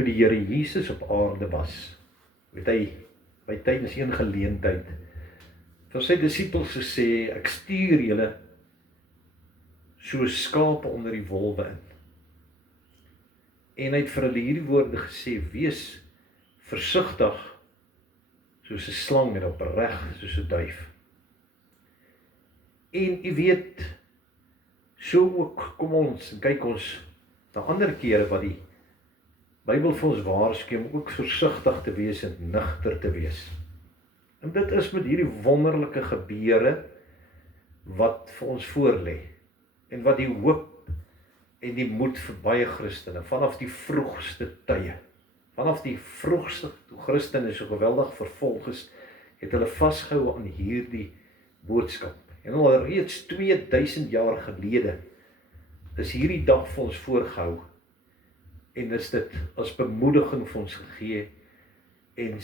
toe die Here Jesus op aarde was, het hy by tydens een geleentheid vir sy disippels gesê, ek stuur julle soos skape onder die wolwe in. En hy het vir hulle hierdie woorde gesê, wees versigtig soos 'n slang en opreg soos 'n duif. En u weet, so ook kom ons en kyk ons na ander kere wat die Bybel vir ons waarsku om ook versigtig te wees en nugter te wees. En dit is met hierdie wonderlike gebeure wat vir ons voorlê en wat die hoop en die moed vir baie Christene vanaf die vroegste tye, vanaf die vroegste toe Christene so geweldig vervolg is, het hulle vasgehou aan hierdie boodskap. En al reeds 2000 jaar gelede is hierdie dag vir ons voorgehou en is dit as bemoediging vir ons gegee en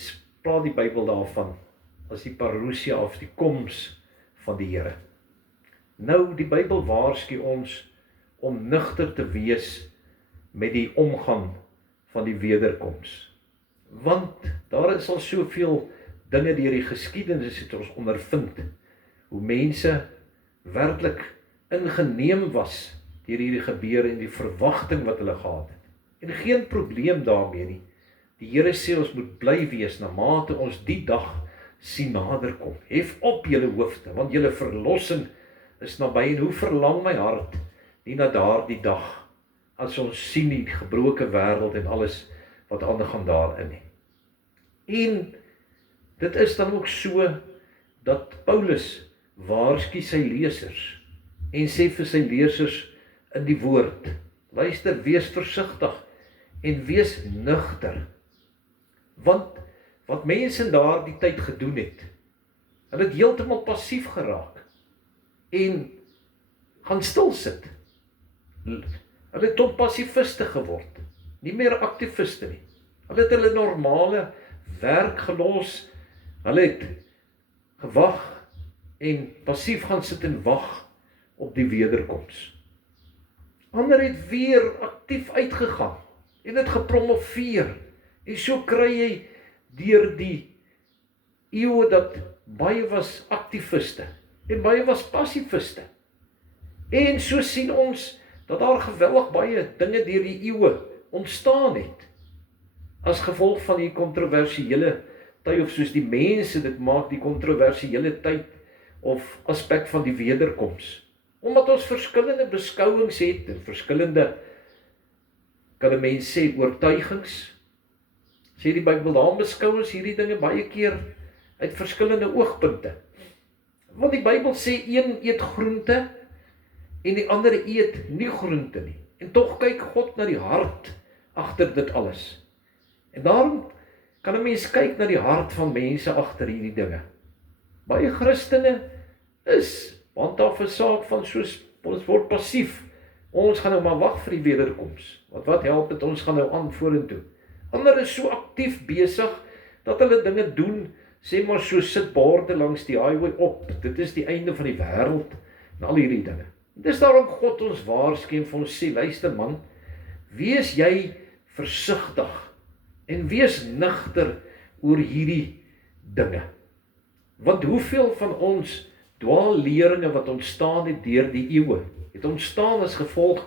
praat die Bybel daarvan as die parousia of die koms van die Here. Nou, die Bybel waarsku ons om nugter te wees met die omgang van die wederkoms. Want daar is al soveel dinge deur die geskiedenis het ons ondervind, hoe mense werklik ingeneem was deur hierdie gebeure en die verwagting wat hulle gehad het. En geen probleem daarmee nie. Die Here sê ons moet bly wees na mate ons die dag sien naderkom. Hef op julle hoofde, want julle verlossing is naby. En hoe verlang my hart nie na daardie dag, as ons sien die gebroke wêreld en alles wat aangaan daarin nie. En dit is dan ook so dat Paulus waarsku sy lesers en sê vir sy lesers in die woord, luister, wees versigtig en wees nugter. Want wat mense in daardie tyd gedoen het, hulle het heeltemal passief geraak en gaan stil sit. Hulle het tot passiviste geword, nie meer aktiviste nie. Hulle het hulle normale werk gelos, hulle het gewag en passief gaan sit en wag op die wederkoms. Ander het weer aktief uitgegaan en het gepromoveer. En so kry jy deur die eeue dat baie was aktiviste en baie was passiviste. En so sien ons dat daar geweldig baie dinge deur die eeue ontstaan het as gevolg van die kontroversiële tyd, of soos die mense dit maak, die kontroversiële tyd of aspek van die wederkoms. Omdat ons verskillende beskouings het en verskillende, kan 'n mens sê, oortuigings, sê die Bybel, daarom beskou ons hierdie dinge baie keer uit verskillende oogpunte. Want die Bybel sê een eet groente en die ander eet nie groente nie. En tog kyk God na die hart agter dit alles. En daarom kan 'n mens kyk na die hart van mense agter hierdie dinge. Baie Christene is want daar 'n saak van soos ons word passief. Ons gaan nou maar wag vir die wederkoms. Want wat help dit, ons gaan nou aan vorentoe. Ander is so aktief besig dat hulle dinge doen, sê maar so sit borde langs die highway op. Dit is die einde van die wêreld en al hierdie dinge. Dis daarom God ons waarsku en vir ons sê, luister man, wees jy versigtig en wees nugter oor hierdie dinge. Want hoeveel van ons dwaalleringe wat ontstaan het deur die eeue, het ontstaan as gevolg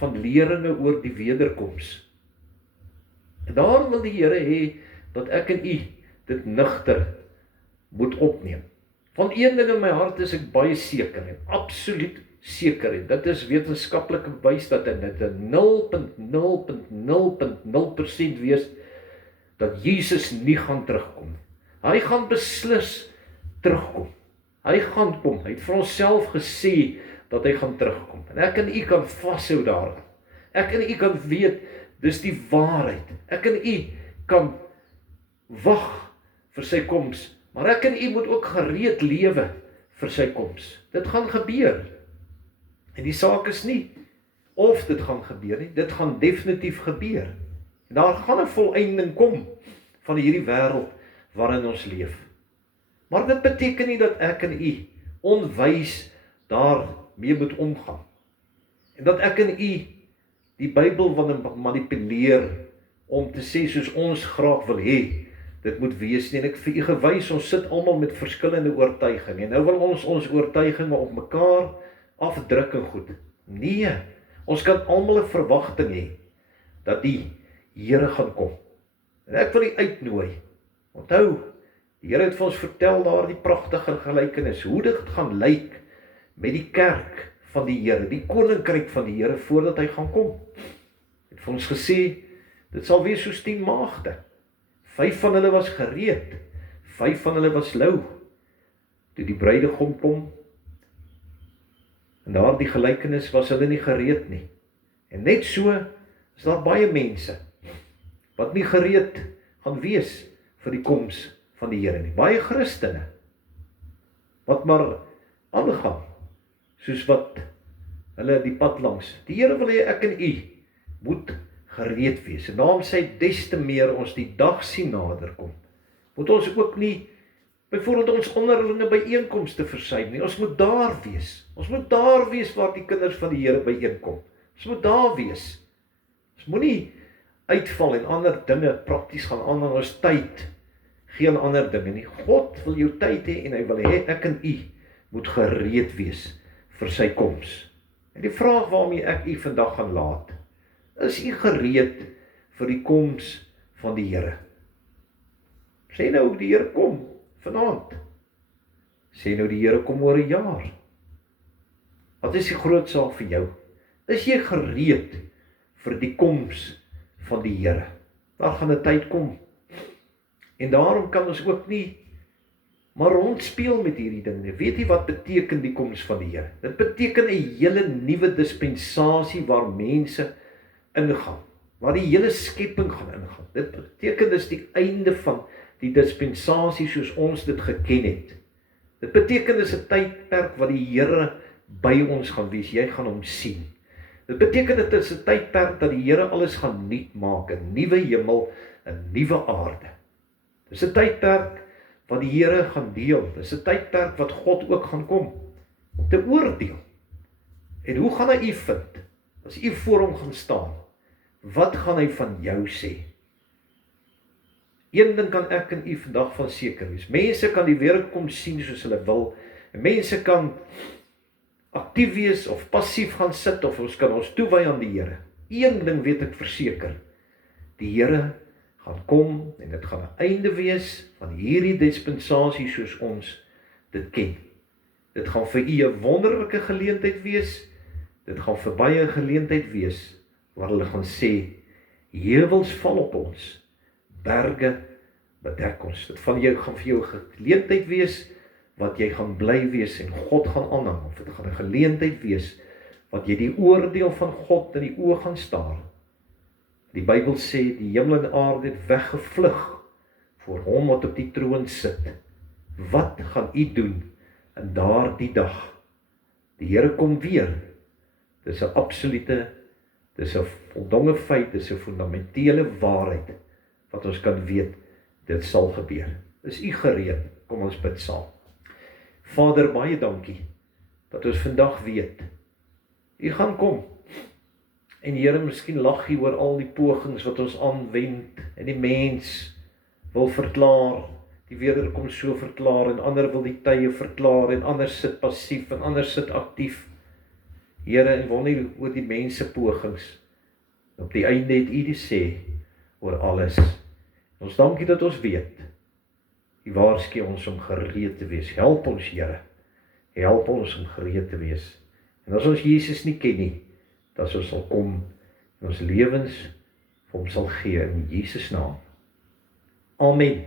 van leringe oor die wederkoms. En daarom wil die Here hê dat ek en u dit nugter moet opneem. Van een ding in my hart is ek baie seker en absoluut seker, en dit is wetenskaplik bewys dat dit 'n 0.0.0.0% wees dat Jesus nie gaan terugkom. Hy gaan beslis terugkom. Hy gaan kom. Hy het vir onsself gesê dat hy gaan terugkom. En ek en u kan vashou daaraan. Ek en u kan weet, dis die waarheid. Ek en u kan wag vir sy koms, maar ek en u moet ook gereed lewe vir sy koms. Dit gaan gebeur. En die saak is nie of dit gaan gebeur nie, dit gaan definitief gebeur. En daar gaan 'n volëinding kom van hierdie wêreld waarin ons leef. Maar dit beteken nie dat ek en u onwys daarmee moet omgaan. En dat ek en u die Bybel wil manipuleer om te sê soos ons graag wil hê, dit moet wees nie. En ek vir u gewys, ons sit almal met verskillende oortuigings, en nou wil ons oortuigings op mekaar afdruk en goed. Nee, ons kan almal 'n verwagting hê, dat die Here gaan kom. En ek wil u uitnooi, onthou, die Here het vir ons vertel daar die pragtige gelykenis, hoe dit gaan lyk met die kerk van die Here, die koninkryk van die Here, voordat hy gaan kom. Het vir ons gesê, dit sal wees soos 10 maagde. 5 van hulle was gereed, 5 van hulle was lou. Toe die bruidegom kom, en daar die gelykenis was hulle nie gereed nie. En net so is daar baie mense, wat nie gereed gaan wees vir die koms van die Here nie. Baie Christene, wat maar aangaan, soos wat hulle die pad langs. Die Here wil hê ek en u moet gereed wees. En daarom sê hy, des te meer ons die dag sien nader kom, moet ons ook nie, byvoorbeeld ons onderlinge byeenkomste versuim nie. Ons moet daar wees. Ons moet daar wees waar die kinders van die Here byeenkom. Ons moet daar wees. Ons moet nie uitval en ander dinge prakties gaan aan ons tyd, geen ander dinge nie. God wil jou tyd hê en hy wil hê ek en u moet gereed wees vir sy koms. En die vraag waarmee ek u vandag gaan laat, is u gereed vir die koms van die Here? Sê nou die Here kom vanaand. Sê nou die Here kom oor 'n jaar. Wat is die groot saak vir jou? Is jy gereed vir die koms van die Here? Daar gaan 'n tyd kom. En daarom kan ons ook nie maar rondspeel met hierdie ding nie. Weet jy wat beteken die koms van die Here? Dit beteken 'n hele nuwe dispensasie waar mense ingaan, waar die hele skepping gaan ingaan. Dit beteken dis die einde van die dispensasie soos ons dit geken het. Dit beteken dis 'n tydperk wat die Here by ons gaan wees. Jy gaan hom sien. Dit beteken dit is 'n tydperk dat die Here alles gaan nuut maak, 'n nuwe hemel, 'n nuwe aarde. Dis 'n tydperk wat die Here gaan deel. Dis 'n tydperk wat God ook gaan kom om te oordeel. En hoe gaan hy u vind? As u voor hom gaan staan, wat gaan hy van jou sê? Een ding kan ek en u vandag van seker wees. Mense kan die wêreld kom sien soos hulle wil. En mense kan aktief wees of passief gaan sit, of ons kan ons toewy aan die Here. Een ding weet ek verseker. Die Here gaan kom en dit gaan 'n einde wees van hierdie dispensasie soos ons dit ken. Dit gaan vir u 'n wonderlike geleentheid wees. Dit gaan vir baie 'n geleentheid wees waar hulle gaan sê, heuwels val op ons, berge bedek ons. Dit gaan vir jou 'n geleentheid wees wat jy gaan bly wees en God gaan aanhang. Of dit gaan 'n geleentheid wees wat jy die oordeel van God in die oë gaan staar. Die Bybel sê die hemel en aarde het weggevlug voor hom wat op die troon sit. Wat gaan u doen in daardie dag? Die Here kom weer. Dis 'n absolute, dis 'n voldonge feit, dis 'n fundamentele waarheid wat ons kan weet, dit sal gebeur. Is u gereed? Kom ons bid saam. Vader, baie dankie dat ons vandag weet, u gaan kom. En Here, miskien lag u oor al die pogings wat ons aanwend en die mens wil verklaar, die wederkoms so verklaar, en ander wil die tye verklaar, en ander sit passief, en ander sit aktief. Here, en wil nie oor die mense pogings. Op die einde het u die sê oor alles. Ons dankie dat ons weet, u waarsku ons om gereed te wees. Help ons, Here. Help ons om gereed te wees. En as ons Jesus nie ken nie, dat ons sal kom en ons lewens vir hom sal gee in Jesus naam. Amen.